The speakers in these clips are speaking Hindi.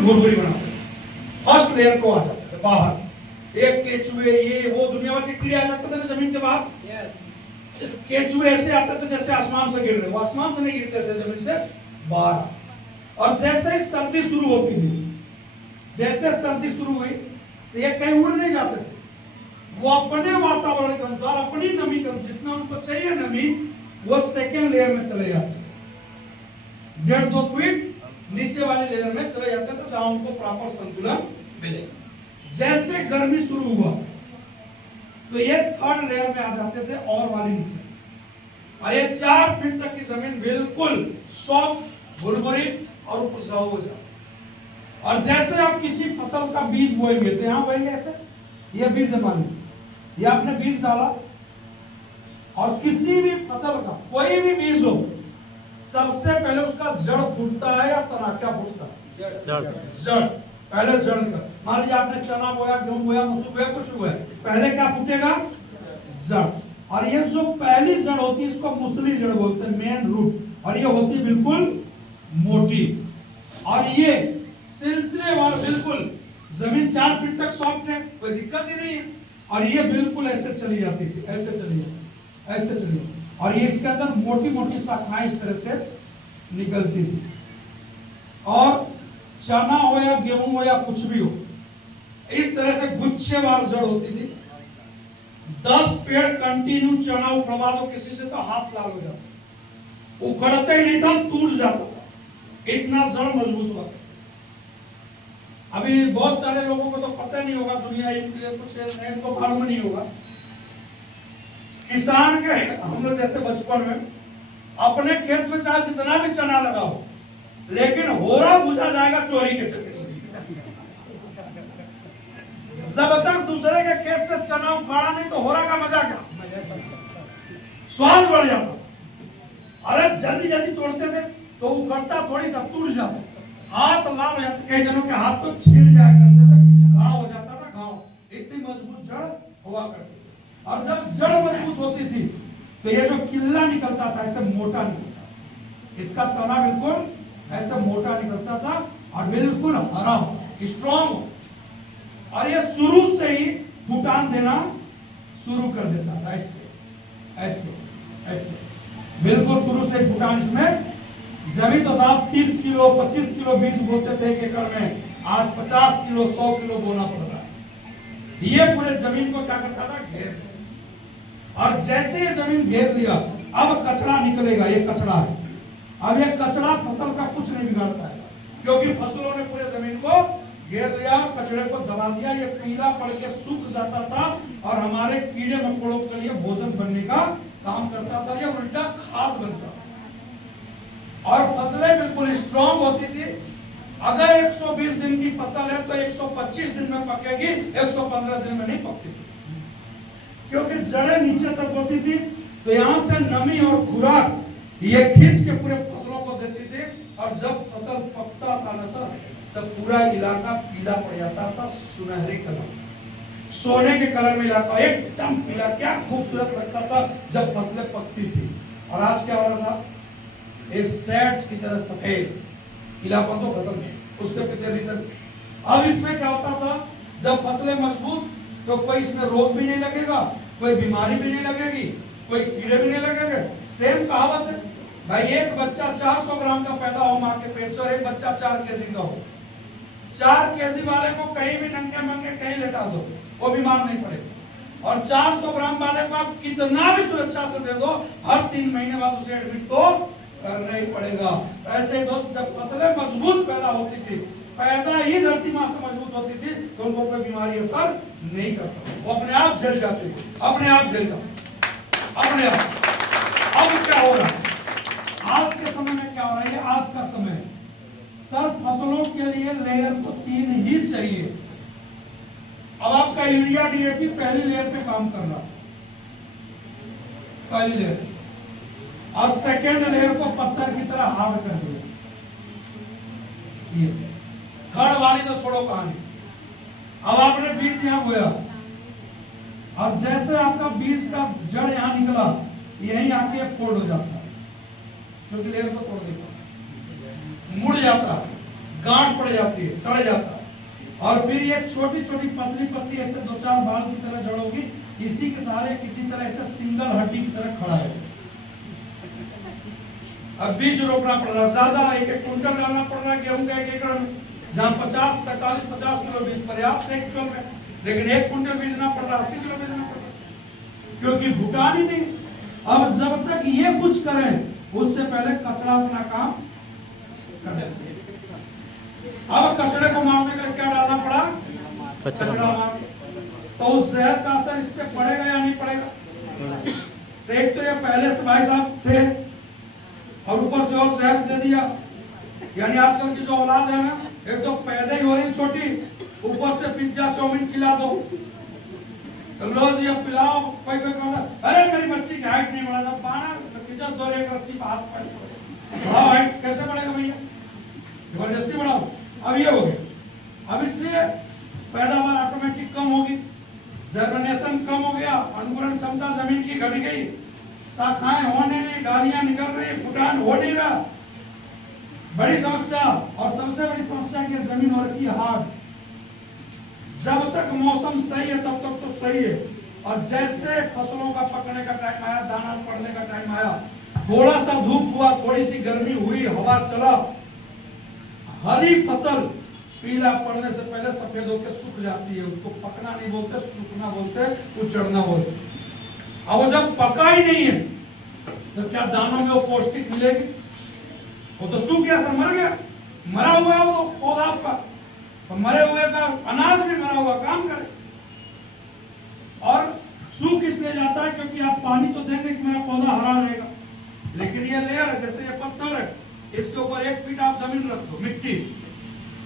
भुरभुरी बनाते थे। फर्स्ट लेयर को आ जाते थे बाहर, एक केचुए ये वो दुनिया भर के कीड़े आ जाते थे जमीन के बाहर। केचुए ऐसे आते थे जैसे आसमान से गिर रहे, वो आसमान से नहीं गिरते थे, जमीन से बाहर। और जैसे ही सर्दी शुरू होती थी, जैसे सर्दी शुरू हुई तो ये कहीं उड़ नहीं जाते थे, वो अपने वातावरण के अनुसार अपनी नमी के जितना उनको चाहिए नमी, वो सेकेंड लेयर में चले जाते, 1.5-2 फीट नीचे वाली लेयर में चले जाते थे जहां उनको प्रॉपर संतुलन मिले। जैसे गर्मी शुरू हुआ तो ये थर्ड लेयर में आ जाते थे और वाली नीचे, और ये 4 फीट तक की जमीन बिल्कुल सॉफ्ट भुरभुरी और उपजाऊ हो जाती। और जैसे आप किसी फसल का बीज बोएंगे तो यहाँ बोएंगे ऐसे, ये बीज है मान लीजिए, ये आपने बीज डाला, और किसी भी फसल का कोई भी बीज हो, सबसे पहले उसका जड़ फूटता है या तना, क्या फूटता है? जड़। पहले जड़ निकल, मान लीजिए आपने चना बोया, गेहूं बोया, मसूर बोया, कुछ भी बोया, पहले क्या फूटेगा? जड़। और ये जो पहली जड़ होती है इसको मुसली जड़ बोलते हैं, मेन रूट, और ये होती है बिल्कुल मोटी, और ये सिलसिलेवार बिल्कुल जमीन 4 फीट तक सॉफ्ट है, कोई दिक्कत ही नहीं है। और ये बिल्कुल ऐसे चली जाती थी, ऐसे चली जाती, ऐसे चली जाती, और ये इसके अंदर मोटी मोटी शाखाएं इस तरह से निकलती थी। और चना हो या गेहूं हो या कुछ भी हो, इस तरह से गुच्छेवार जड़ होती थी। 10 पेड़ कंटिन्यू चना उखड़वा दो किसी से तो हाथ लाल हो जाता, उखड़ता ही नहीं था, टूट जाता था, इतना जड़ मजबूत हुआ। अभी बहुत सारे लोगों को तो पता नहीं होगा, दुनिया इनके कुछ इनको मालूम नहीं होगा। किसान के हम लोग जैसे बचपन में अपने खेत में चाहे जितना भी चना लगाओ, लेकिन होरा बुझा जाएगा चोरी के चक्कर से। जब तक दूसरे के खेत से चना उखाड़ा नहीं तो होरा का मजा क्या, स्वाद बढ़ जाता। अरे जल्दी जल्दी तोड़ते थे तो उखड़ता थोड़ी था, टूट जाता, हाथ लाल हो जाते, कई जनों के हाथ तो छिल जाया करते थे, घाव हो जाता था, घाव, इतनी मजबूत जड़ हुआ करती थी। और जब जड़ मजबूत होती थी तो ये जो किल्ला निकलता था ऐसे मोटा निकलता, इसका तना बिल्कुल ऐसे मोटा निकलता था और बिल्कुल हरा स्ट्रॉन्ग, और ये शुरू से ही फुटान देना शुरू कर देता था, ऐसे ऐसे ऐसे बिल्कुल शुरू से फुटान इसमें। जब तो साहब 30 किलो 25 किलो बीज बोते थे 1 एकड़ में, आज 50 किलो 100 किलो बोना पड़ रहा है। ये पूरे जमीन को क्या करता था? घेर। और जैसे ये जमीन घेर लिया, अब कचरा निकलेगा, ये कचरा है। अब ये कचरा फसल का कुछ नहीं बिगाड़ पाएगा, क्योंकि फसलों ने पूरे जमीन को घेर लिया, कचरे को दबा दिया, ये पीला पड़ के सूख जाता था और हमारे कीड़े मकोड़ों के लिए भोजन बनने का काम करता था, ये उल्टा खाद बनता था। और फसलें बिल्कुल स्ट्रॉन्ग होती थी। अगर 120 दिन की फसल है तो 125 दिन में पकेगी, 115 दिन में नहीं पकती थी, क्योंकि जड़ें नीचे तक होती थी। तो यहां से नमी और खुराक ये खींच के पूरे फसलों को देती थी, और जब फसल पकता था ना सर, तब पूरा इलाका पीला पड़ जाता था, सुनहरे कलर, सोने के कलर में इलाका एकदम पीला, क्या खूबसूरत लगता था जब फसलें पकती थी। और आज क्या हो रहा था? इस सेट की तरह सफेद इलाका तो खत्म है, उसके पीछे रीजन। अब इसमें क्या होता था, जब फसलें मजबूत तो कोई इसमें रोग भी नहीं लगेगा, कोई बीमारी भी नहीं लगेगी, कोई कीड़े भी नहीं लगेंगे। सेम कहावत है भाई, एक बच्चा 400 ग्राम का पैदा हो मां के पेट से, और एक बच्चा 4 केजी का हो। 4 केजी वाले को कहीं भी नंगे मंगे कहीं लेटा दो, वो बीमार नहीं पड़ेगा। और 400 ग्राम वाले को आप कितना भी सुरक्षा से दे दो, हर 3 महीने बाद उसे एडमिट तो करना ही पड़ेगा। ऐसे ही दोस्त, जब फसलें मजबूत पैदा होती थी, पैदा ही धरती मां से मजबूत होती थी, तो उनको कोई बीमारी असर नहीं करता, वो अपने आप झेल जाते थे, अपने आप झेल जाते, अपने आप। अब क्या हो रहा है आज के समय में? क्या हो रहा है आज का समय? सर फसलों के लिए लेयर तो 3 ही चाहिए। अब आपका यूरिया डीएपी पहली लेयर पे काम कर रहा, पहली लेयर, और सेकेंड लेयर को पत्थर की तरह हार्ड कर दिया। ये थर्ड वाली तो छोड़ो कहानी। अब आपने बीज यहां बोया, और जैसे आपका बीज का जड़ यहां निकला, यही आके फोल्ड हो जाता है, क्योंकि लेयर को तोड़ देता, मुड़ जाता, गांठ पड़ जाती है, सड़ जाता है। और फिर ये छोटी छोटी पतली पतली ऐसे 2-4 बाल की तरह जड़ होगी, इसी के सहारे किसी तरह ऐसे सिंगल हड्डी की तरह खड़ा है। अब बीज रोपना पड़ रहा है, ज्यादा 1-1 कुंटल डालना पड़ रहा है गेहूं का 1 एकड़ में, जहाँ 50 किलो बीज पर्याप्त है एक चो में, लेकिन 1 कुंटल बीजना पड़ रहा है, 80 किलो बीजना पड़ रहा है, क्योंकि भूटान ही नहीं। अब जब तक ये कुछ करें उससे पहले कचरा अपना काम कर। अब कचरे को मारने के लिए क्या डालना पड़ा? कचरा मार। तो उस जहर का असर इस पे पड़ेगा या नहीं पड़ेगा? तो एक तो ये पहले से भाई साहब थे और ऊपर से और जहर दे दिया। यानी आजकल की जो औलाद है ना, एक तो पैदा ही हो रही छोटी, ऊपर से पिज्जा चाउमीन खिला दो, तो लो जी अब पिलाओ। कोई अरे मेरी बच्ची की हाइट नहीं बढ़ा था, पाना पिज्जा 2 एक रस्सी पे हाथ पैर बढ़ाओ, हाइट कैसे बढ़ेगा भैया? जबरदस्ती बढ़ाओ। अब ये हो गया। अब इसलिए पैदावार ऑटोमेटिक कम होगी, जर्मिनेशन कम हो गया, अंकुरण क्षमता जमीन की घट गई, शाखाएं होने नहीं, डालियां निकल रही, फुटान हो नहीं रहा, बड़ी समस्या। और सबसे बड़ी समस्या की जमीन हो रखी है हार्ड। जब तक मौसम सही है तब तक तो सही है, और जैसे फसलों का पकने का टाइम आया, दाना पड़ने का टाइम आया, थोड़ा सा धूप हुआ, थोड़ी सी गर्मी हुई, हवा चला, हरी फसल पीला पड़ने से पहले सफेद होकर सूख जाती है। उसको पकना नहीं बोलते, सूखना बोलते, उचड़ना बोलते। अब वो जब पका ही नहीं है तो क्या दानों में वो पौष्टिक मिलेगी? वो तो सूख गया, सब मर गया, मरा हुआ है वो तो पौधा आपका। तो मरे हुए का अनाज भी मरा हुआ काम करे। और सूख इसलिए जाता है क्योंकि आप पानी तो देंगे कि मेरा पौधा हरा रहेगा, लेकिन ये लेयर है, जैसे ये पत्थर है, इसके ऊपर 1 फीट आप जमीन रख दो, मिट्टी,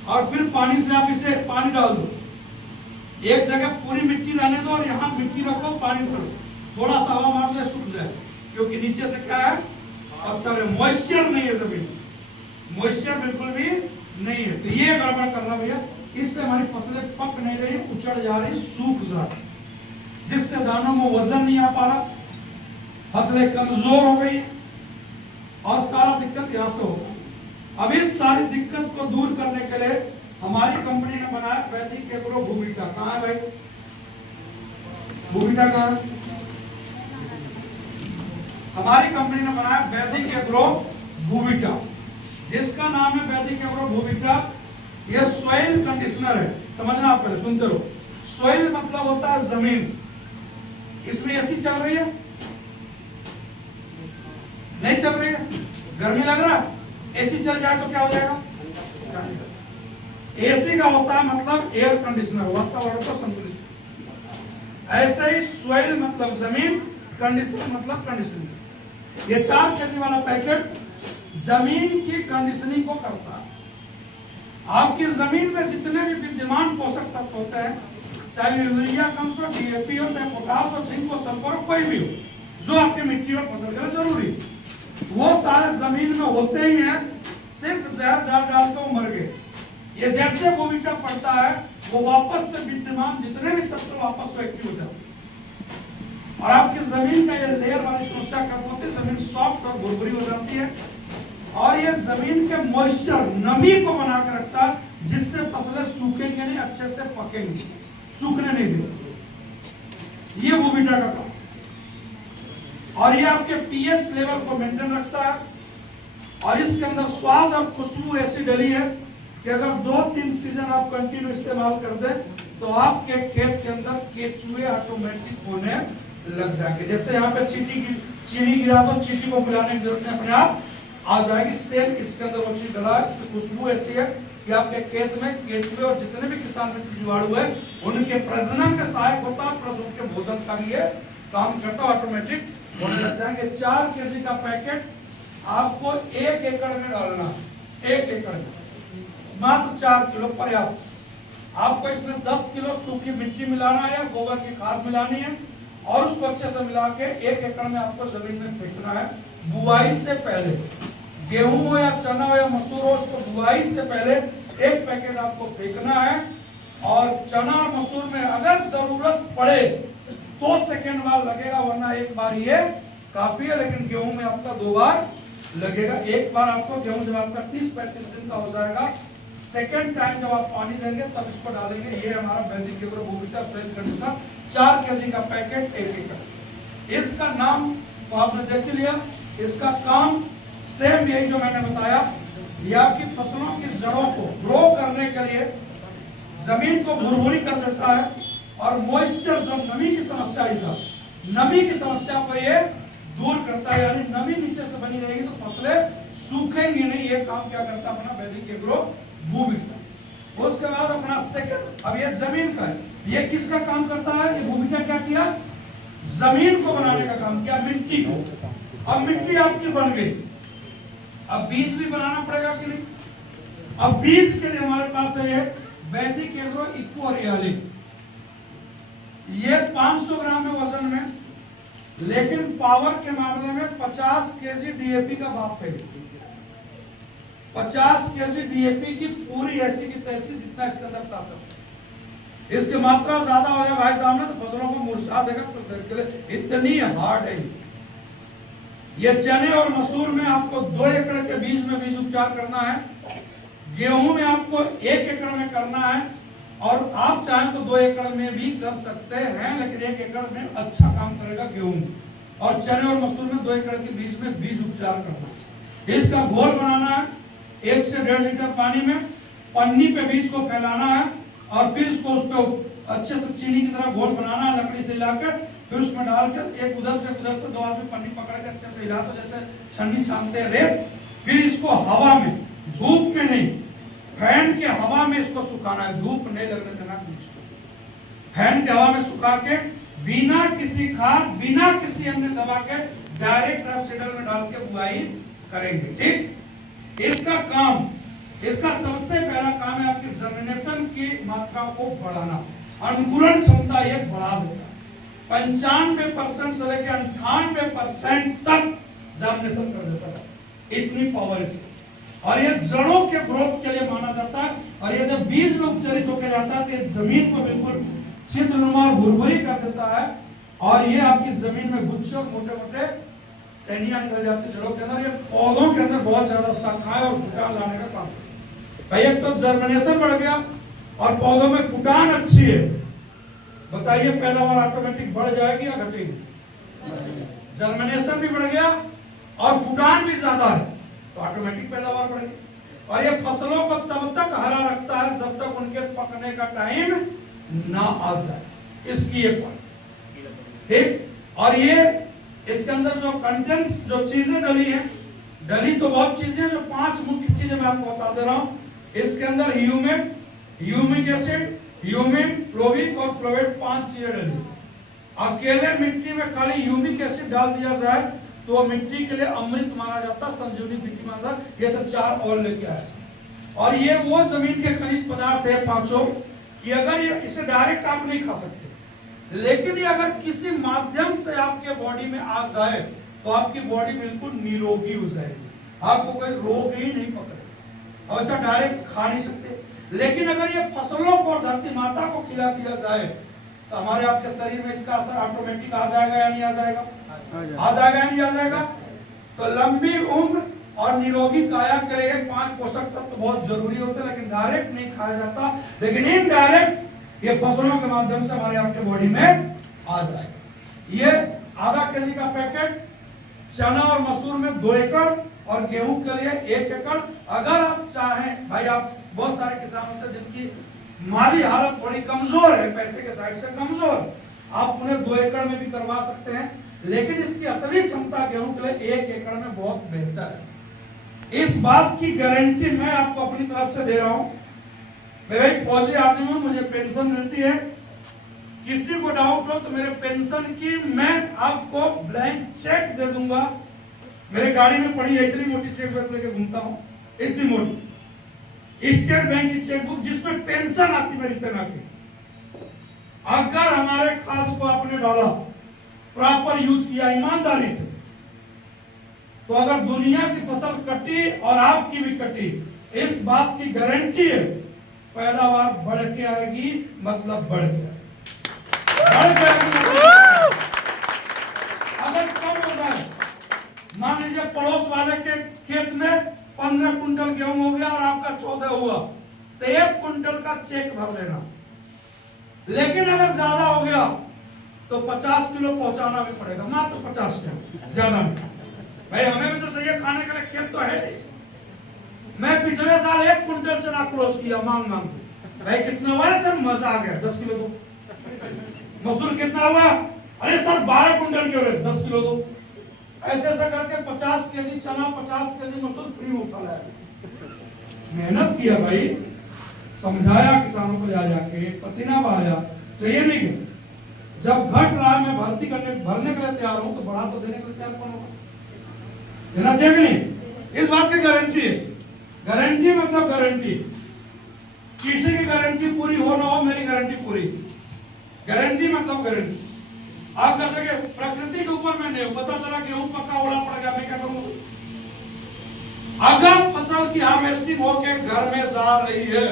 और फिर पानी से आप इसे पानी डाल दो। एक जगह पूरी मिट्टी रहने दो और यहाँ मिट्टी रखो, पानी डालो, थोड़ा सा हवा मार दो, सूख जाए, क्योंकि नीचे से क्या है? पत्थर है, मॉइस्चर नहीं है जमीन, मॉइस्चर बिल्कुल भी नहीं है। तो ये गड़बड़ कर रहा भैया, इसलिए हमारी फसलें पक नहीं रही, उचड़ जा रही, सूख जा रही, जिससे दानों में वजन नहीं आ पा रहा, फसलें कमजोर हो गई, और सारा दिक्कत यहाँ से होगा। अब इस सारी दिक्कत को दूर करने के लिए हमारी कंपनी ने बनाया वैदिक एग्रो भूविटा। कहाँ है भाई भूविटा? कहाँ है? हमारी कंपनी ने बनाया वैदिक एग्रो भूविटा, जिसका नाम है वैदिक एग्रो भूविटा। यह सॉइल कंडीशनर है, समझना आप पहले, सुनते रहो। सॉइल मतलब होता है जमीन। इसमें एसी चल रही है? नहीं चल रही है, गर्मी लग रहा है, एसी चल जाए तो क्या हो जाएगा? एसी का होता है मतलब एयर कंडीशनर, वातावरण को संतुलित। ऐसे ही सॉइल मतलब जमीन, कंडीशनर मतलब कंडीशनिंग। ये 4 केजी वाला पैकेट जमीन की कंडीशनिंग को करता है। आपकी जमीन में जितने भी विद्यमान पोषक तत्व होते हैं, चाहे यूरिया कम्स हो, डीएपी हो, चाहे पोटास हो, जिंक हो, सल्फर हो, कोई भी हो, जो आपकी मिट्टी और फसल के लिए जरूरी, वो सारे जमीन में होते ही हैं। सिर्फ जहर डाल डाल के वो मर गए। ये जैसे भूविटा पड़ता है, वो वापस से विद्यमान जितने भी तत्व वापस एक्टिव हो जाते हैं, और आपकी जमीन का ये लेयर वाली समस्या खत्म होती है, जमीन सॉफ्ट और भुरभुरी हो जाती है, और ये जमीन के मॉइस्चर, नमी को बना के रखता है, जिससे फसलें सूखेंगे नहीं, अच्छे से पकेंगी, सूखने नहीं देती। ये भूविटा का काम। और ये आपके पीएच लेवल को मेंटेन रखता है, और इसके अंदर स्वाद और खुशबू ऐसी डली है कि अगर 2-3 सीजन आप कंटिन्यू इस्तेमाल कर दें तो आपके खेत के अंदर केचुए ऑटोमेटिक होने लग जाएंगे। जैसे यहाँ पे चीनी गिरा दो, चीनी को मिलाने की जरूरत नहीं, अपने आप आ जाएगी। सेम इसके अंदर वो चीज डला है, उसकी खुशबू ऐसी है कि आपके खेत में केचुए और जितने भी किसान मित्र जीवाणु है, उनके प्रजनन में सहायक होता है, प्लस उनके भोजन का भी ये काम करता है, ऑटोमेटिक होने लग जाएंगे। 4 केजी का पैकेट आपको 1 एकड़ में डालना, 1 एकड़ में मात्र 4 किलो पर्याप्त। आपको इसमें 10 किलो सूखी मिट्टी मिलाना है या गोबर की खाद मिलानी है, और उसको अच्छे से मिला के 1 एकड़ में आपको जमीन में फेंकना है। बुआई से पहले, गेहूं हो या चना हो या मसूर हो, उसको बुआई से पहले 1 पैकेट आपको फेंकना है। और चना और मसूर में अगर जरूरत पड़े तो सेकेंड बार लगेगा, वरना 1 बार ये काफी है। लेकिन गेहूं में आपका 2 बार लगेगा। 1 बार आपको गेहूं जब आपका 30-35 दिन का हो जाएगा, सेकेंड टाइम जब आप पानी देंगे तब इसको डालेंगे। ये हमारा वैदिक एग्रो बोविटा सॉइल कंडीशनर 4 केजी का पैकेट 1 एकड़। इसका नाम तो आपने देख लिया। इसका काम सेम यही जो मैंने बताया, ये आपकी फसलों की जड़ों को ग्रो करने के लिए जमीन को भुरभुरी कर देता है और मॉइस्चर जो नमी की समस्या है, नमी की समस्या को ये दूर करता है। यानी नमी नीचे से बनी रहेगी तो फसलें सूखेंगी नहीं। ये काम क्या करता है अपना वैदिक एग्रो बोविटा। उसके बाद अपना सेकंड, अब ये जमीन का है, ये किसका काम करता है? ये बोविटा क्या किया? जमीन को बनाने का काम किया, मिट्टी को। अब मिट्टी आपकी बन गई, अब बीज भी बनाना पड़ेगा कि नहीं? अब बीज के लिए हमारे पास है ये वैदिक एग्रो इको रियालिटी। ये 500 ग्राम है वजन में, लेकिन पावर के मामले में 50 केजी डीएपी का भाग पे, 50 केजी डीएपी की पूरी ऐसी की तैसी जितना इसके अंदर ताकत। इसकी मात्रा ज्यादा हो जाए भाई साहब ने तो फसलों को मुरझा देगा कुछ देर के लिए, इतनी हार्ड है ये। चने और मसूर में आपको 2 एकड़ के बीज में बीज उपचार करना है। गेहूं में आपको 1 एकड़ में करना है, और आप चाहें तो 2 एकड़ में भी कर सकते हैं, लेकिन 1 एकड़ में अच्छा काम करेगा गेहूं। और चने और मसूर में 2 एकड़ के बीज में बीज उपचार करना है। इसका घोल बनाना है 1 से 1.5 लीटर पानी में, पन्नी पे बीज को फैलाना है और फिर इसको उस पर अच्छे से चीनी की तरह घोल बनाना है, लकड़ी से हिलाकर, फिर उसमें डालकर एक उधर से 2 आदमी पन्नी पकड़ के अच्छे से हिला दो जैसे छन्नी छानते हैं रेत। फिर इसको हवा में, धूप में नहीं, फैन के हवा में इसको सुखाना है, धूप नहीं लगने देना बीज को। फैन के हवा में सुखा के बिना किसी खाद, बिना किसी अन्य दवा के डायरेक्ट आप सीडर में डाल के बुआई करेंगे। ठीक, इसका काम, इसका सबसे पहला काम है आपकी जर्मिनेशन की मात्रा को बढ़ाना। अंकुरण क्षमता ये बढ़ा देता है। 95% से लेकर 98% तक जर्मिनेशन कर देता है, इतनी पावर इसकी। और ये जड़ों के ग्रोथ के लिए माना जाता है। और ये जब बीज में उपचरित होकर जाता है तो ये जमीन को बिल्कुल छिद्रनुमा और भुरभुरी कर देता है, और ये आपकी जमीन में गुच्छे और मोटे मोटे टहनियां निकल जाती है जड़ों के अंदर। ये पौधों के अंदर बहुत ज्यादा शाखाएं और फुटान लाने का काम है। भाई एक तो जर्मिनेशन बढ़ गया और पौधों में फुटान अच्छी है, बताइए पैदावार ऑटोमेटिक बढ़ जाएगी या घटेगी? जर्मिनेशन भी बढ़ गया और फुटान भी ज्यादा है तो ऑटोमेटिक पैदावार बढ़ेगी। और ये फसलों को तब तक हरा रखता है जब तक उनके पकने का टाइम ना आ जाए, इसकी एक पॉइंट। ठीक, और ये इसके अंदर जो कंटेंट्स, जो चीजें डली हैं, डली तो बहुत चीजें, जो 5 मुख्य चीजें मैं आपको बता दे रहा हूं। इसके अंदर ह्यूमिक, ह्यूमिक एसिड, ह्यूमिन, फ्लोविक और फ्लोवेट 5 चीजें डली। अकेले मिट्टी में खाली ह्यूमिक एसिड डाल दिया जाए तो मिट्टी के लिए अमृत माना जाता, संजीवनी मिट्टी माना जाता। ये तो 4 और लेके आए। और ये वो जमीन के खनिज पदार्थ है 5 कि अगर ये इसे डायरेक्ट आप नहीं खा सकते, लेकिन ये अगर किसी माध्यम से आपके बॉडी में आ जाए तो आपकी बॉडी बिल्कुल निरोगी हो जाएगी, आपको कोई रोग ही नहीं पकड़ेगा। अच्छा, डायरेक्ट खा नहीं सकते, लेकिन अगर ये फसलों को, धरती माता को खिला दिया जाए तो हमारे आपके शरीर में इसका असर ऑटोमेटिक आ जाएगा या नहीं आ जाएगा? आ जाएगा या नहीं आ जाएगा? तो लंबी उम्र और निरोगी काया के लिए 5 पोषक तत्व बहुत जरूरी होते हैं, लेकिन डायरेक्ट नहीं खाया जाता, लेकिन इनडायरेक्ट ये फसलों के माध्यम से हमारे आपके बॉडी में आ जाएगा। ये आधा केजी का पैकेट चना और मसूर में 2 एकड़ और गेहूं के लिए 1 एकड़। अगर आप चाहें, भाई आप बहुत सारे किसान होते हैं जिनकी माली हालत थोड़ी कमजोर है, पैसे के साइड से कमजोर, आप उन्हें 2 एकड़ में भी करवा सकते हैं, लेकिन इसकी असली क्षमता गेहूं के लिए 1 एकड़ में बहुत बेहतर है। इस बात की गारंटी मैं आपको अपनी तरफ से दे रहा हूं। मैं एक फौजी आदमी हूं, मुझे पेंशन मिलती है। किसी को डाउट हो तो मेरे पेंशन की मैं आपको ब्लैंक चेक दे दूंगा। मेरे गाड़ी में पड़ी है, इतनी मोटी चेकबुक लेके घूमता हूं, इतनी मोटी स्टेट बैंक की चेकबुक जिसमें पेंशन आती मेरी सेना की। अगर हमारे खाद को आपने डाला, प्रॉपर यूज किया ईमानदारी से, तो अगर दुनिया की फसल कटी और आपकी भी कटी, इस बात की गारंटी है पैदावार बढ़ के आएगी, मतलब बढ़ के अगर कम हो जाए, मान लीजिए पड़ोस वाले के खेत में 15 कुंटल गेहूं हो गया और आपका 14 हुआ, तो 1 क्विंटल का चेक भर लेना। लेकिन अगर ज्यादा हो गया तो 50 किलो पहुंचाना भी पड़ेगा, मात्र 50 किलो, ज्यादा नहीं। भाई हमें भी तो चाहिए खाने के लिए, खेत तो है नहीं। मैं पिछले साल 1 क्विंटल चना क्लोज किया मांग मांग के। भाई कितना हुआ सर? मजा आ गया। 10 किलो दो। मसूर कितना हुआ? अरे सर 12 क्विंटल की हो रहे, 10 किलो दो। ऐसे ऐसा करके 50 केजी चना, 50 केजी मसूर फ्री उठा लाया। मेहनत किया भाई, समझाया किसानों को, जा जाके पसीना बहाया। चाहिए नहीं कि जब घट रहा है मैं भरने के लिए तैयार हूं, तो बढ़ा तो देने के लिए तैयार कौन होगा? देना चाहिए नहीं? इस बात की गारंटी है। गारंटी मतलब गारंटी। किसी की गारंटी पूरी हो ना हो, मेरी गारंटी पूरी। गारंटी मतलब गारंटी। आप कहते हैं प्रकृति के ऊपर मैं नहीं हूं, पता चला गेहूं पक्का ओला पड़ गया, मैं क्या करूंगा? अगर फसल की हार्वेस्टिंग होके घर में जा रही है,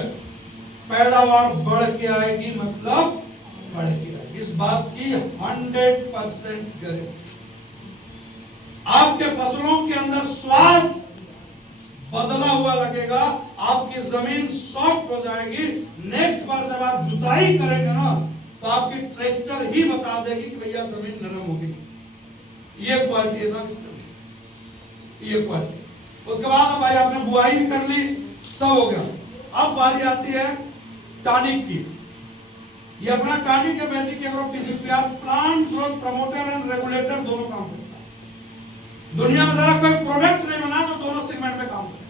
पैदावार बढ़ के आएगी, मतलब बढ़ के आएगी। इस बात की 100% गारंटी। आपके फसलों के अंदर स्वाद बदला हुआ लगेगा, आपकी जमीन सॉफ्ट हो जाएगी। नेक्स्ट बार जब आप जुताई करेंगे ना, तो आपकी ट्रैक्टर ही बता देगी कि भैया जमीन नरम होगी। ये क्वालिटी है साहब इसका, ये क्वालिटी। उसके बाद भाई आपने बुआई भी कर ली, सब हो गया। अब बारी आती है टॉनिक की। ये अपना टॉनिक है Vedic agro PCPR, plant growth promoter and regulator, दोनों काम करता है। दुनिया में जरा कोई प्रोडक्ट नहीं बना जो दोनों सेगमेंट में काम करे।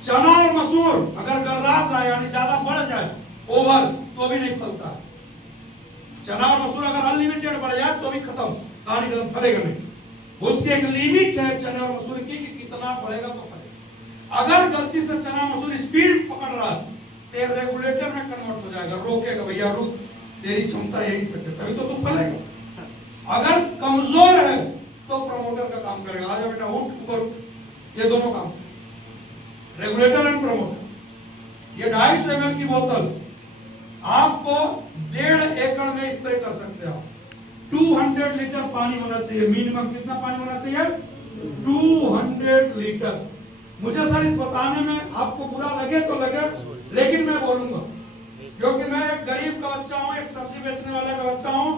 चना और मसूर अगर गर्रास आए यानी ज्यादा बढ़ जाए ओवर, तो भी नहीं फलता। चना और मसूर अगर अनलिमिटेड बढ़ जाए तो भी खत्म, कहानी खत्म, फलेगा नहीं। उसकी एक लिमिट है चने और मसूर की कि कितना बढ़ेगा तो फलेगा। अगर गलती से चना मसूर स्पीड पकड़ रहा है तो रेगुलेटर में कन्वर्ट हो जाएगा, रोकेगा, भैया रुक, तेरी क्षमता यही तक है, तभी तो तू फलेगा। अगर कमजोर है तो प्रमोटर का काम करेगा। आजा बेटा उठ, ऊपर, ये दोनों काम, रेगुलेटर एंड प्रमोटर। ये 250 ml की बोतल आपको 1.5 एकड़ में स्प्रे कर सकते हो। 200 लीटर पानी होना चाहिए मिनिमम। कितना पानी होना चाहिए? 200 लीटर। मुझे सर इस बताने में आपको बुरा लगे तो लगे, लेकिन मैं बोलूंगा क्योंकि मैं एक गरीब का बच्चा हूं, एक सब्जी बेचने वाले का बच्चा हूं।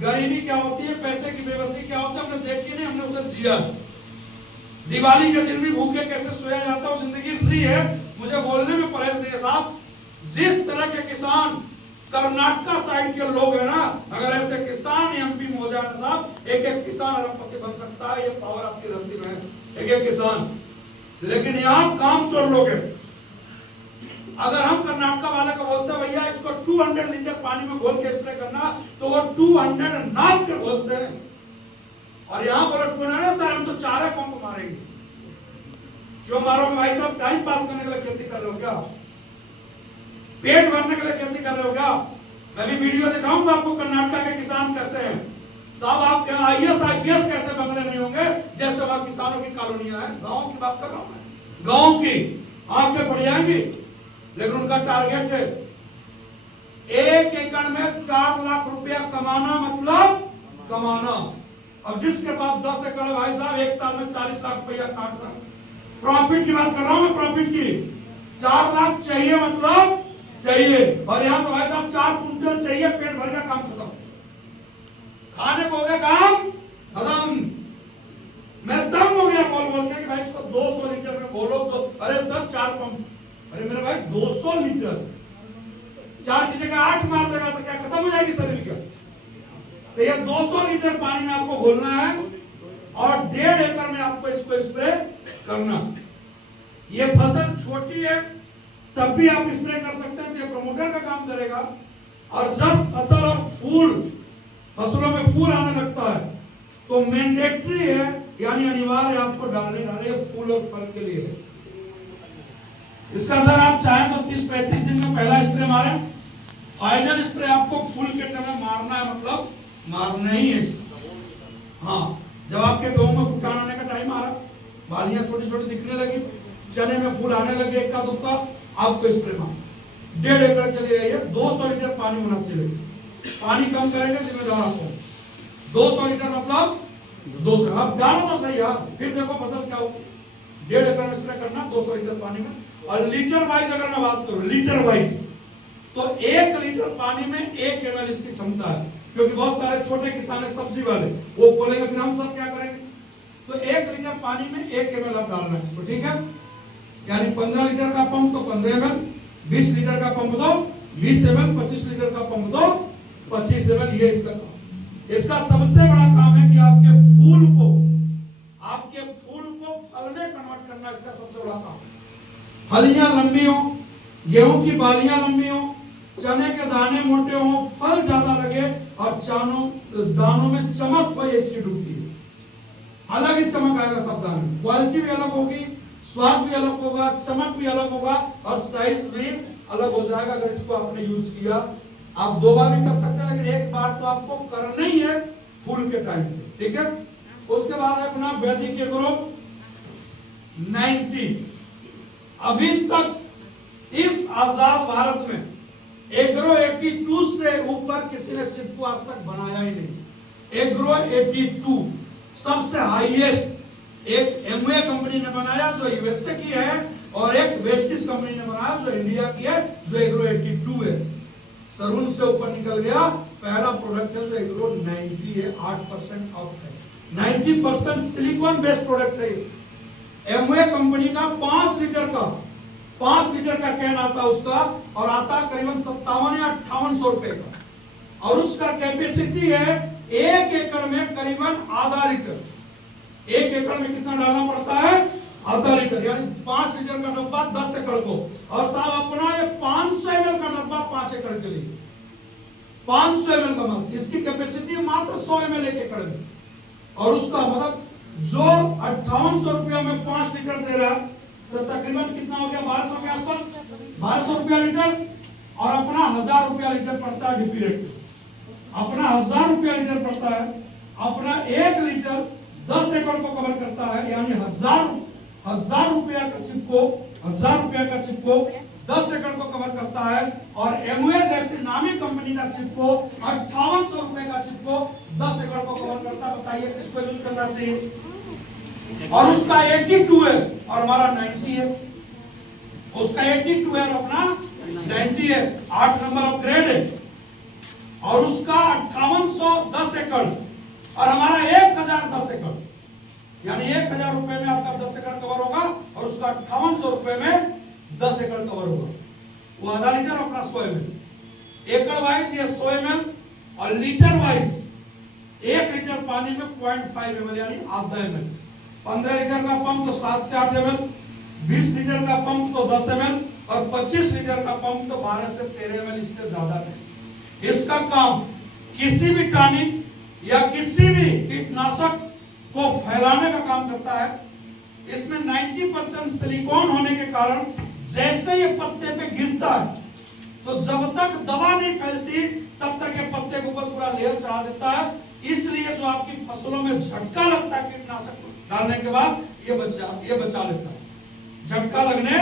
गरीबी क्या होती है, पैसे की बेबसी क्या होती है, हमने देखी नहीं, हमने उसे जिया। दिवाली के दिन भी भूखे कैसे सोया जाता है, जिंदगी सी है। मुझे बोलने में परहेज नहीं है साहब। जिस तरह के किसान कर्नाटका साइड के लोग हैं ना, अगर ऐसे किसान एमपी में हो जाए ना साहब, एक एक किसान अरबपति बन सकता है। ये पावर आपकी धरती में है, एक एक किसान। लेकिन यहाँ काम चोर लोग हैं। अगर हम कर्नाटका वाले को बोलते हैं भैया इसको 200 लीटर पानी में घोल के स्प्रे करना, तो वो 200 नाप के बोलते हैं। और यहाँ पर सर हम तो 4 पंप मारेंगे। क्यों मारोगे भाई साहब? टाइम पास करने के लिए खेती कर रहे हो क्या? पेट भरने के लिए खेती कर रहे हो क्या? मैं भी वीडियो दिखाऊंगा आपको कर्नाटका के किसान कैसे हैं साहब। आप IAS IPS कैसे बंगले नहीं होंगे जैसे वहां किसानों की कॉलोनियां हैं। गांव की बात कर रहा हूं मैं, गांव की आंखें बढ़ जाएंगी। लेकिन उनका टारगेट है 1 एकड़ में 4 लाख रुपया कमाना, मतलब कमाना। अब जिसके पास 10 एकड़ भाई साहब, एक साल में 40 लाख रुपया काट रहा। प्रॉफिट की बात कर रहा हूं मैं, प्रॉफिट की। 4 लाख चाहिए, मतलब चाहिए। और यहां तो भाई साहब 4 कुंटल चाहिए, पेट भर का काम खत्म। खाने को हो गया काम खत्म। मैं दम हो गया बोल बोल के कि भाई इसको 200 लीटर में घोलो तो, अरे सर 4 पंप। अरे मेरे भाई 200 लीटर, 4 की जगह 8 मार देगा तो क्या खत्म हो जाएगी शरीर क्या? तो ये 200 लीटर पानी में आपको घोलना है और 1.5 एकड़ में आपको इसको स्प्रे करना। ये फसल छोटी है तब भी आप स्प्रे कर सकते हैं, तो ये प्रमोटर का काम करेगा। और जब फसल और फूल, फसलों में फूल आने लगता है तो मैंडेटरी है, यानी अनिवार्य आपको डालने फूल और फल के लिए है। इसका अगर आप चाहें तो 30-35 दिन में पहला स्प्रे मारें। फाइनल स्प्रे आपको फूल के टाइम मारना है, मतलब मारना ही है। हाँ, जब आपके गेहूं में फुटान आने का टाइम आ रहा, बालियां छोटी छोटी दिखने लगी, चने में फूल आने लगे इक्का दुक्का, आपको स्प्रे मारना। 1.5 एकड़ के लिए ये 200 लीटर पानी होना चाहिए। पानी कम करेंगे जिम्मेदार आपको। 200 लीटर मतलब 200। अब डालो तो सही यार, फिर देखो फसल क्या होगी। 1.5 एकड़ में स्प्रे करना 200 लीटर पानी में। और लीटर वाइज अगर मैं बात करूं, लीटर वाइज, तो 1 लीटर पानी में 1 ml इसकी क्षमता है। क्योंकि बहुत सारे छोटे किसान है, सब्जी वाले, वो बोलेंगे फिर हम सब क्या करेंगे। तो 1 लीटर पानी में 1 ml आप डालना है इसको, ठीक है। यानी 15 लीटर का पंप तो 15 ml, 20 लीटर का पंप दो 20 ml, 25 लीटर का पंप दो 25 ml। ये इसका काम। इसका सबसे बड़ा काम है कि आपके फूल को फल में कन्वर्ट करना, इसका सबसे बड़ा काम है। फलियां लंबी हो, गेहूं की बालियां लंबी हो, चने के दाने मोटे हो, फल ज्यादा लगे और दानों में चमक हो, इसकी ड्यूटी है। अलग ही चमक आएगा सब दाने, क्वालिटी भी अलग होगी, स्वाद भी अलग होगा, चमक भी अलग होगा और साइज भी अलग हो जाएगा। अगर इसको आपने यूज किया, आप 2 बार भी कर सकते हैं, लेकिन 1 बार तो आपको करना ही है फूल के टाइम पे, ठीक है। उसके बाद है अपना वैदिक एग्रो 90। अभी तक इस आजाद भारत में एग्रो 82 से ऊपर किसी ने चिप को आज तक बनाया ही नहीं। एग्रो 82 सबसे हाईएस्ट एक एमवे कंपनी ने बनाया जो यूएसए की है, और एक वेस्टिज कंपनी ने बनाया जो इंडिया की है, जो एग्रो 82 है। सरून से ऊपर निकल गया। पहला प्रोडक्ट है जो एग्रो 90 है, 8% ऑफ है। 90% सिलिकॉन बेस्ड प्रोडक्ट है। एमवे कंपनी का 5 लीटर का कैन आता है उसका, और आता करीबन 57 या 5800 रुपए का, और उसका कैपेसिटी है 1 एकड़ में करीबन आधा लीटर। 1 एकड़ में कितना डालना पड़ता है? आधा लीटर, यानी 5 लीटर का डब्बा 10 एकड़ को। और साहब अपना ये 500 ml का डब्बा 5 एकड़ के लिए, 500 ml का मतलब इसकी कैपेसिटी मात्र 100 ml 1 एकड़ में। और उसका मतलब जो 5800 रुपया में 5 लीटर दे रहा, तो तकरीबन कितना हो गया? 1200 के आसपास, 1200 रुपया लीटर। और अपना 1000 रुपया लीटर पड़ता है डीपी रेट, अपना 1000 रुपया लीटर पड़ता है। अपना 1 लीटर 10 एकड़ को कवर करता है, यानी 1000 रुपया का चिप को 10 एकड़ को कवर करता है। और एमवे जैसी नामी कंपनी का चिप को 5800 रुपए का चिप को 10 एकड़ को कवर करता है। बताइए किसको यूज करना चाहिए? और उसका 82 है और हमारा 90 है। उसका 82 है और अपना 90 है, 8 नंबर ऑफ ग्रेड है। और उसका 5800 10 एकड़ और हमारा 1000 10 एकड़, यानी 1000 रुपए में आपका 10 एकड़ कवर होगा, और उसका 5800 रुपए में 10 एकड़ कवर होगा। वो आधा लीटर अपना 100 ml। एकड़ वाइज ये 100 ml, और लीटर वाइज 1 लीटर पानी में 0.5 ml, यानी आधा ml। 15 लीटर का पंप तो 7 से 8 ml, 20 लीटर का पंप तो 10 ml, और 25 लीटर का पंप तो 12 से 13 ml, इससे ज्यादा नहीं। इसका काम किसी भी टॉनिक या किसी भी कीटनाशक को फैलाने का काम करता है। इसमें 90% सिलिकॉन होने के कारण जैसे ये पत्ते पे गिरता है, तो जब तक दवा नहीं फैलती तब तक ये पत्ते के ऊपर पूरा लेयर चढ़ा देता है। इसलिए जो आपकी फसलों में झटका लगता है कीटनाशक डालने के बाद, ये बचा लेता है, झटका लगने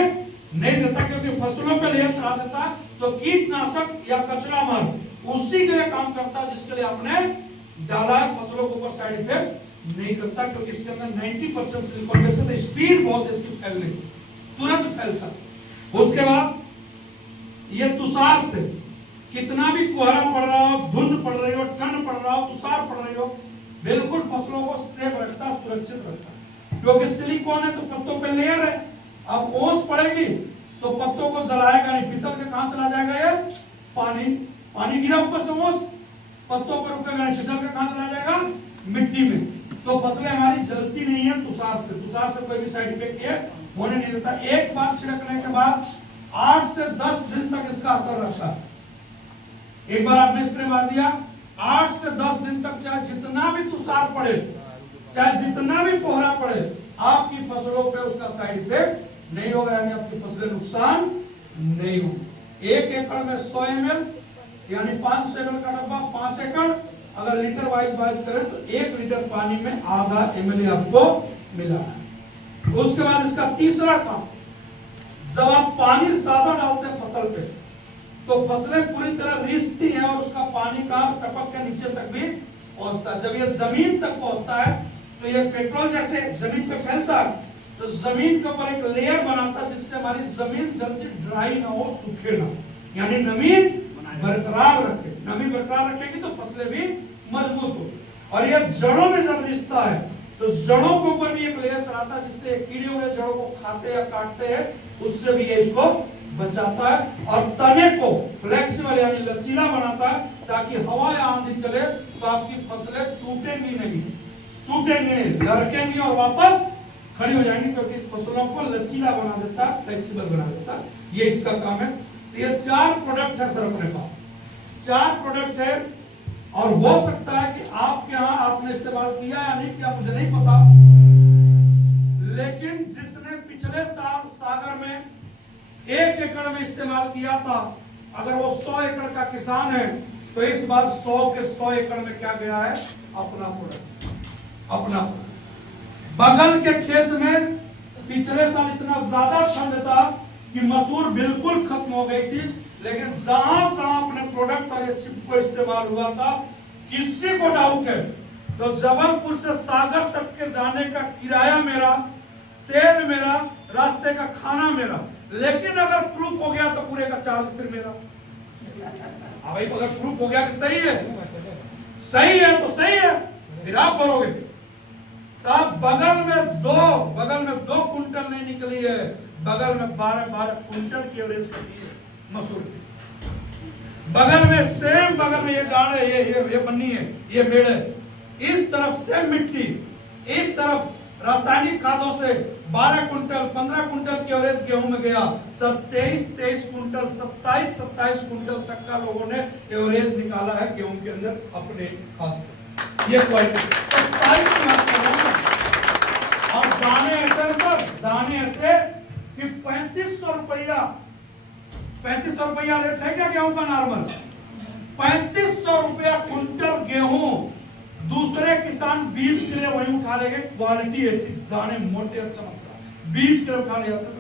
नहीं देता, क्योंकि फसलों पे लेयर चढ़ा देता है। तो कीटनाशक या कचरा मार उसी के लिए काम करता है जिसके लिए आपने डाला है, फसलों के ऊपर साइड इफेक्ट नहीं करता, क्योंकि इसके अंदर 90% सिलिकॉन बेस है। स्पीड बहुत है इसकी फैलने की, तुरंत फैलता है। उसके बाद ये तुषार से कितना भी कोहरा पड़ रहा हो, धुंध पड़ रही हो, ठंड पड़ रहा हो, तुषार पड़ रही हो, बिल्कुल फसलों को सेफ रखता है, सुरक्षित रखता है। क्योंकि सिलिकॉन है तो पत्तों पे लेयर है, अब ओस पड़ेगी तो पत्तों को जलाएगा नहीं, फिसल के कहां चला जाएगा? ये पानी गिरा ऊपर से, ओस पत्तों पर रुकेगा नहीं, फिसल के कहां चला जाएगा? मिट्टी में। तो फसलें हमारी जलती नहीं है तुषार से कोई भी साइड इफेक्ट ये होने नहीं देता। एक बार छिड़कने के बाद 8 से 10 दिन तक इसका असर रहता है। एक बार आपने स्प्रे मार दिया, 8 से 10 दिन तक चाहे जितना भी तुषार पड़े, चाहे जितना भी कोहरा पड़े, आपकी फसलों पे उसका साइड इफेक्ट नहीं होगा, यानी आपकी फसलें नुकसान नहीं होगी। 1 एकड़ में 100 ml, यानी 500 ml का डब्बा 5 एकड़। अगर लीटर वाइज बात करें तो 1 लीटर पानी में आधा ml आपको मिला है। उसके बाद इसका तीसरा काम, जब आप पानी ज्यादा डालते हैं फसल पे, तो फसलें पूरी तरह रिसती हैं और उसका पानी का टपक के नीचे तक भी पहुंचता है। जब ये जमीन तक पहुंचता है तो ये पेट्रोल जैसे जमीन पे फैलता है, तो जमीन के ऊपर एक लेयर बनाता जिससे हमारी जमीन जल्दी ड्राई ना हो, सूखे ना, यानी नमी बरकरार रखे। नमी बरकरार रखेगी तो फसलें भी मजबूत हो। और ये जड़ों में जब रिश्ता है तो जड़ों के ऊपर भी एक लेयर चढ़ाता है जिससे कीड़े उड़े जड़ों को खाते या काटते हैं, उससे भी ये इसको बचाता है। और तने को फ्लेक्सिबल यानी लचीला बनाता है ताकि हवा या आंधी चले तो आपकी फसलें टूटेंगी नहीं, लड़केंगी और वापस खड़ी हो जाएंगी, क्योंकि फसलों को लचीला बना देता है, फ्लेक्सिबल बना देता है। ये इसका काम है। तो ये 4 प्रोडक्ट है सर अपने पास, 4 प्रोडक्ट है। और हो सकता है कि आपके यहाँ आपने इस्तेमाल किया या नहीं किया मुझे नहीं पता, लेकिन जिसने पिछले साल सागर में 1 एकड़ में इस्तेमाल किया था, अगर वो 100 एकड़ का किसान है तो इस बार 100 के 100 एकड़ में क्या गया है, अपना प्रोडक्ट, अपना। बगल के खेत में पिछले साल इतना ज्यादा ठंड था कि मसूर बिल्कुल खत्म हो गई थी, लेकिन जहां जहां अपने प्रोडक्ट और ये चिप को इस्तेमाल हुआ था, किसी को डाउट है तो जबलपुर से सागर तक के जाने का किराया मेरा, तेल मेरा, रास्ते का खाना मेरा, लेकिन अगर प्रूफ हो गया तो पूरे का चार्ज फिर मेरा। भाई अगर प्रूफ हो गया कि सही है, सही है तो सही है, फिर आप बोलोगे साहब बगल में 2 कुंटल नहीं निकली है, बगल में 12 कुंटल की एवरेज कटी है मसूर की। बगल में सेम, बगल में ये डाढ़ है, ये बन्नी है, ये मेड़ है, इस तरफ से मिट्टी, इस तरफ रासायनिक खादों से 12 कुंटल 15 कुंटल की एवरेज गेहूं में गया। सब 23 कुंटल 27 कुंटल तक का लोगों ने एवरेज निकाला है गेहूं के अंदर अपने खाद से। ये क्वालिटी 27। और दाने ऐसे सर, दाने ऐसे कि 3500 रुपया रेट है क्या गेहूं का नॉर्मल, 3500 रुपया कुंटल गेहूं। दूसरे किसान 20 किलो वहीं उठा लेंगे, क्वालिटी ऐसी, दाने मोटे और चमकदार, 20 किलो उठा ले जाते हैं।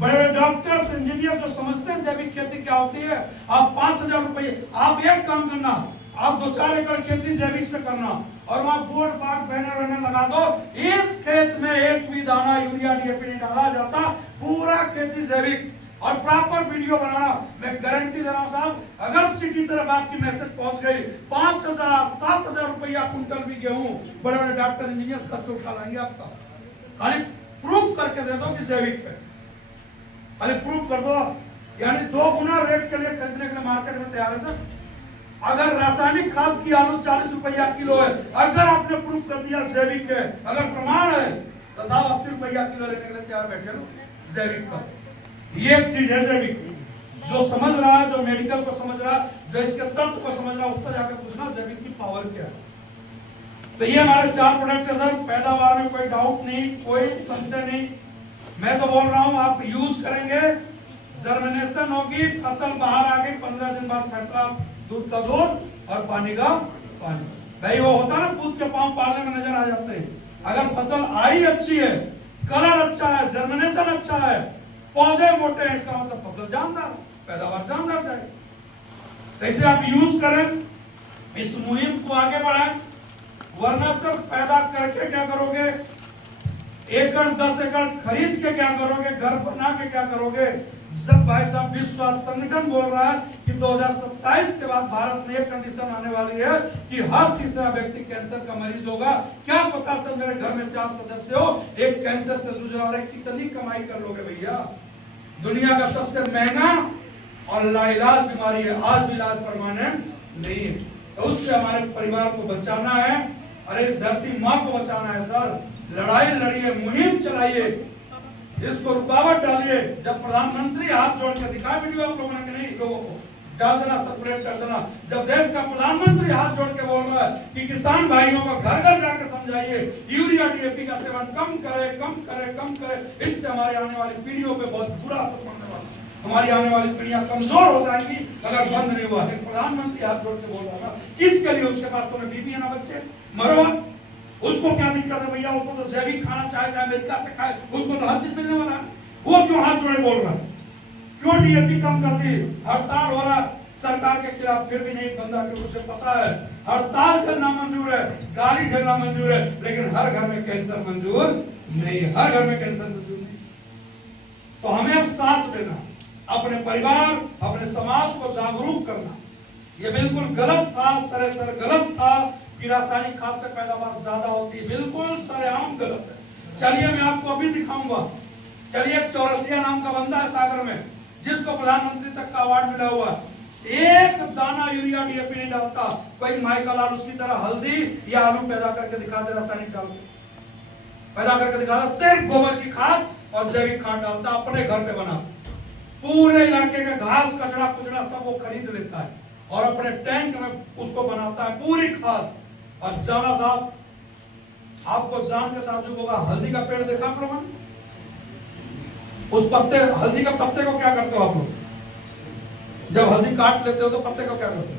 बड़े बड़े डॉक्टर्स, इंजीनियर जो समझते हैं जैविक खेती क्या होती है, आप 5000 रुपये, आप एक काम करना, आप 2-4 एकड़ खेती जैविक से करना और वहां बोर्ड बाग बैनर लगा दो, इस खेत में एक भी दाना यूरिया डीएपी नहीं डाला जाता, पूरा खेती जैविक, और प्रॉपर वीडियो बनाना। मैं गारंटी दे रहा हूं साहब, अगर सिटी तरफ आपकी मैसेज पहुंच गई, 5000-7000 रुपया कुंटल भी गेहूं बड़े बड़े डॉक्टर इंजीनियर घर से उठा लाएंगे आपका। खाली प्रूफ करके दे दो कि जैविक है, खाली प्रूफ कर दो, यानी 2 गुना रेट के लिए खरीदने के लिए मार्केट में तैयार है सर। अगर रासायनिक खाद की आलू 40 रुपया किलो है, अगर आपने प्रूफ कर दिया जैविक है, अगर प्रमाण है तो साहब 80 रुपया किलो लेने के लिए तैयार बैठे लोग जैविक का। ये एक चीज है जैविक, जो समझ रहा है, जो मेडिकल को समझ रहा है, जो इसके तत्व को समझ रहा है, उससे जाकर पूछना जैविक की पावर क्या है। तो ये हमारे 4 प्रोडक्ट है सर, पैदावार में कोई डाउट नहीं, कोई संशय नहीं। मैं तो बोल रहा हूं आप यूज करेंगे, जर्मिनेशन होगी, फसल बाहर आ गई, 15 दिन बाद फैसला, दूध का दूध और पानी का पानी। भाई वो होता ना, दूध के पांव पालने में नजर आ जाते हैं। अगर फसल आई अच्छी है, कलर अच्छा है, जर्मिनेशन अच्छा है, पौधे मोटे हैं, इसका मतलब फसल जानदार, पैदावार जानदार जाएगी। ऐसे आप यूज करें, इस मुहिम को आगे बढ़ाएं, वरना सिर्फ पैदा करके क्या करोगे, एकड़ 10 एकड़ खरीद के क्या करोगे, घर बना के क्या करोगे। जब भाई साहब विश्व स्वास्थ्य संगठन बोल रहा है कि 2027 के बाद भारत में एक कंडीशन आने वाली है कि हर तीसरा व्यक्ति कैंसर का मरीज होगा। क्या पता सर, मेरे घर में 4 सदस्य हो, एक कैंसर से जूझ रहा है, कितनी कमाई कर लोगे भैया। दुनिया का सबसे महंगा और लाइलाज बीमारी है, आज भी इलाज परमानेंट नहीं है। तो उससे हमारे परिवार को बचाना है, अरे इस धरती माँ को बचाना है सर। लड़ाई लड़िए, मुहिम चलाइए, इसको रुकावट डालिए। जब प्रधानमंत्री हाथ जोड़ के दिखा वीडियो आपको बना के नहीं, लोगों को डाल देना, सर्कुलेट कर देना। जब देश का प्रधानमंत्री हाथ जोड़ के बोल रहा है कि किसान भाइयों को घर घर जाकर समझाइए, यूरिया डीएपी का सेवन कम करे, कम करे, कम करे, इससे हमारे आने वाली पीढ़ियों पे बहुत बुरा असर पड़ने वाला है। हमारी आने वाली पीढ़ियां कमजोर हो जाएंगी अगर बंद नहीं हुआ। एक प्रधानमंत्री हाथ जोड़ के बोल रहा था, किसके लिए? उसके पास तो बीबी है ना बच्चे, मरो, उसको क्या दिक्कत है भैया? उसको तो जैविक खाना चाहे, अमेरिका से खाए, उसको तो हर चीज मिलने वाला है। वो क्यों हाथ जोड़े बोल रहा है? क्यों डीएपी कम कर दी? हड़ताल हो रहा, सरकार के खिलाफ, फिर भी नहीं बंदा कि उसे पता है हड़ताल करना मंजूर है, गाली झेलना मंजूर है, लेकिन हर घर में कैंसर मंजूर नहीं है, हर घर में कैंसर मंजूर नहीं। तो हमें अब साथ देना, अपने परिवार, अपने समाज को जागरूक करना। ये बिल्कुल गलत था, सरासर गलत था कि रासायनिक खाद से पैदावार ज्यादा होती है, बिल्कुल सरेआम गलत है। चलिए मैं आपको अभी दिखाऊंगा। चलिए, एक चौरसिया नाम का बंदा है सागर में, जिसको प्रधानमंत्री तक का अवार्ड मिला हुआ है। एक दाना यूरिया डीएपी नहीं डालता। कोई माइकल लाल उसकी तरह हल्दी या आलू पैदा करके दिखा दे, रासायनिक डाल पैदा करके दिखा दे, सिर्फ गोबर की खाद और जैविक खाद डालता, अपने घर पे बना, पूरे इलाके का घास कचरा कुचड़ा सब वो खरीद लेता है और अपने टैंक में उसको बनाता है पूरी खाद। और जाना साहब, आपको जान के ताज्जुब होगा, हल्दी का पेड़ देखा प्रमाण, उस पत्ते, हल्दी का पत्ते को क्या करते हो आप लोग? जब हल्दी काट लेते हो तो पत्ते को क्या करते हो?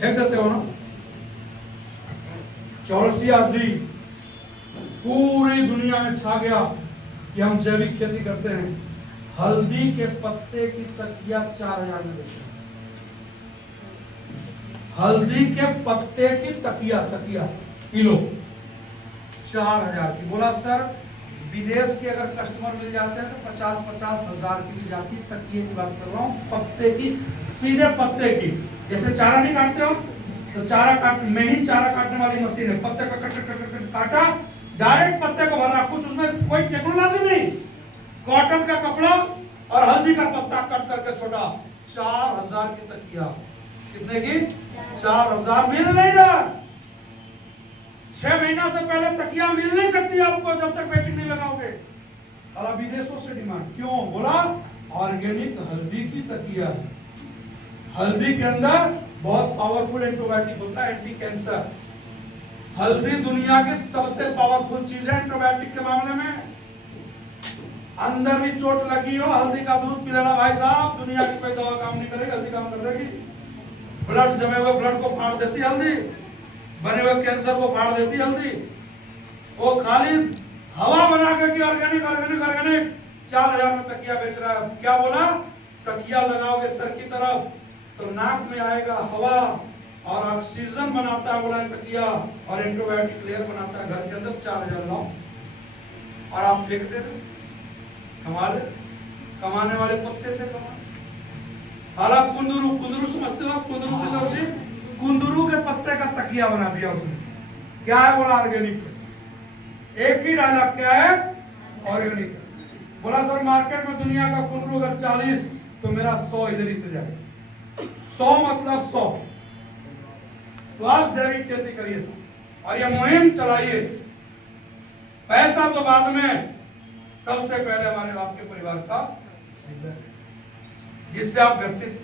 फेंक देते हो ना। चौरसिया जी पूरी दुनिया में छा गया कि हम जैविक खेती करते हैं। हल्दी के पत्ते की तकिया 4000 में बेचा। हल्दी के पत्ते की तकिया किलो 4000 की। बोला सर विदेश के अगर कस्टमर मिल जाते हैं तो 50-50 हजार की भी जाती। तकिए की बात कर रहा हूँ, पत्ते की, सीधे पत्ते की। जैसे चारा नहीं काटते हो तो चारा काट में ही चारा काटने वाली मशीन है, पत्ते को कट काटा, डायरेक्ट पत्ते को भरा, कुछ उसमें कोई टेक्नोलॉजी नहीं। कॉटन का कपड़ा और हल्दी का पत्ता कट करके छोटा, 4000 की तकिया। कितने की? 4000। मिल नहीं रहा। 6 महीना से पहले तकिया मिल नहीं सकती आपको जब तक पेटेंट नहीं लगाओगे। और विदेशों से डिमांड क्यों? बोला ऑर्गेनिक हल्दी की तकिया। हल्दी के अंदर बहुत पावरफुल एंटीबायोटिक होता है, एंटी कैंसर। हल्दी दुनिया की सबसे पावरफुल चीज है एंटीबायोटिक के मामले में। अंदर भी चोट लगी हो, हल्दी का दूध पिलाना भाई साहब, दुनिया की कोई दवा काम नहीं करेगी, हल्दी काम कर देगी। ब्लड जमे हुए ब्लड को फाड़ देती हल्दी, बने हुए कैंसर को फाड़ देती हल्दी। वो खाली हवा बना के ऑर्गेनिक 4000 में तकिया बेच रहा है। क्या बोला? तकिया लगाओगे सर की तरफ तो नाक में आएगा हवा और ऑक्सीजन बनाता है, बोला तकिया, और एंटीबायोटिक लेयर बनाता है घर के अंदर। 4000 लाओ और आप फेंक दे रहे। कमाने वाले पत्ते से कमा। हालांकि कुंदरू समझते हो आप? कुंदरू की सब्जी, कुंदरू के पत्ते का तकिया बना दिया उसने। क्या है? बोला ऑर्गेनिक। एक ही डायलॉग क्या है? ऑर्गेनिक। बोला सर मार्केट में दुनिया का कुंदरू अगर 40 तो मेरा 100 इधर ही से जाए। 100 मतलब 100। तो आप जैविक खेती करिए सर और ये मुहिम चलाइए। पैसा तो बाद में, सबसे पहले हमारे आपके परिवार का जिससे आप ग्रसित।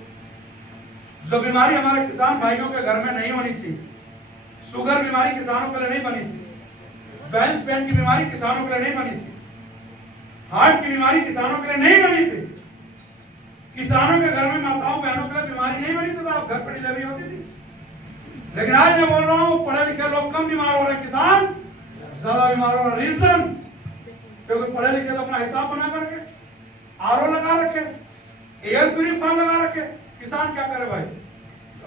जो बीमारी हमारे किसान भाइयों के घर में नहीं होनी चाहिए, शुगर बीमारी किसानों के लिए नहीं बनी थी, जॉइंट पेन की बीमारी किसानों के लिए नहीं बनी थी, हार्ट की बीमारी किसानों के लिए नहीं बनी थी, किसानों के घर में माताओं बहनों के लिए बीमारी नहीं बनी थी साहब, घर पर डिलीवरी होती थी। लेकिन आज मैं बोल रहा हूं पढ़े लिखे लोग कम बीमार हो रहे, किसान ज्यादा बीमार हो रहे। रीजन क्योंकि पढ़े लिखे तो अपना हिसाब बना करके आरओ लगा रखे, एयर प्यूरिफायर लगा रखे। किसान क्या करे भाई?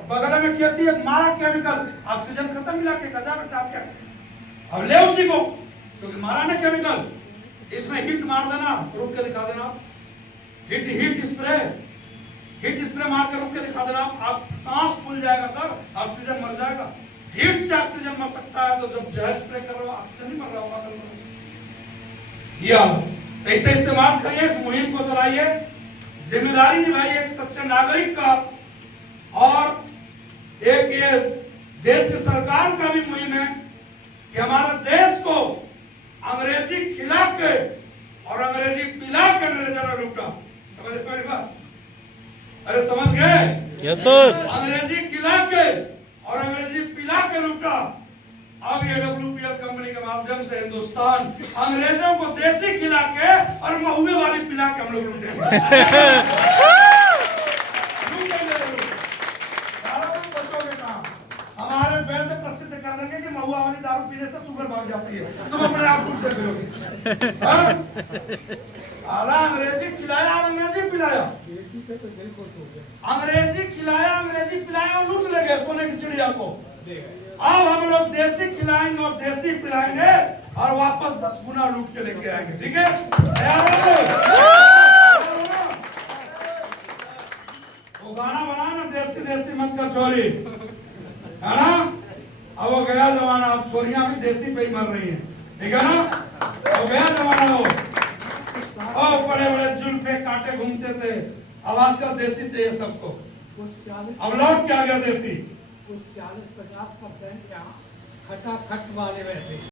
बगल में खेती है, मारा केमिकल, ऑक्सीजन खत्म मिला के गजा बेटा आप क्या करें? अब ले उसी को, क्योंकि मारा ना केमिकल, इसमें हिट मार देना, रुक के दिखा देना। हिट स्प्रे मार के रुक के दिखा देना। आप सांस फूल जाएगा सर, ऑक्सीजन मर जाएगा। हीट से ऑक्सीजन मर सकता है, तो जब जहर स्प्रे कर रहे हो ऑक्सीजन नहीं मर रहा होगा। तो इसे इस्तेमाल करिए, इस मुहिम को चलाइए, जिम्मेदारी निभाइए एक सच्चे नागरिक का। और एक ये देश की सरकार का भी मुहिम है कि हमारे देश को अंग्रेजी खिला के और अंग्रेजी पिला के अंग्रेजों ने लूटा। समझ पा बात? अरे समझ गए? अंग्रेजी खिला के और अंग्रेजी पिला के लूटा। अब ये WPL कंपनी के माध्यम से हिंदुस्तान अंग्रेजों को देसी खिला के और महुए वाली पिला के हम लोग लूटेंगे। हमारे वैद प्रसिद्ध कर देंगे कि महुआ वाली दारू पीने से शुगर भाग जाती है, तुम अपने आप लूटते फिरोगे। अंग्रेजी खिलाया और अंग्रेजी पिलाया। अंग्रेजी लूट ले गए सोने की चिड़िया को। अब हम लोग देसी खिलाएंगे और देसी पिलाएंगे और वापस 10 गुना लूट के लेके आएंगे। ठीक है, तैयार हो? वो गाना बना ना, देसी देसी मत कर चोरी, है ना? अब वो गया जमाना, अब छोरियां भी देसी पे ही मर रही हैं। ठीक है ना? वो गया जमाना वो बड़े बड़े जुल्फे काटे घूमते थे, अब आजकल देसी चाहिए सबको। अब लौट क्या गया देसी। कुछ 40-50% यहाँ खटाखट वाले बैठे।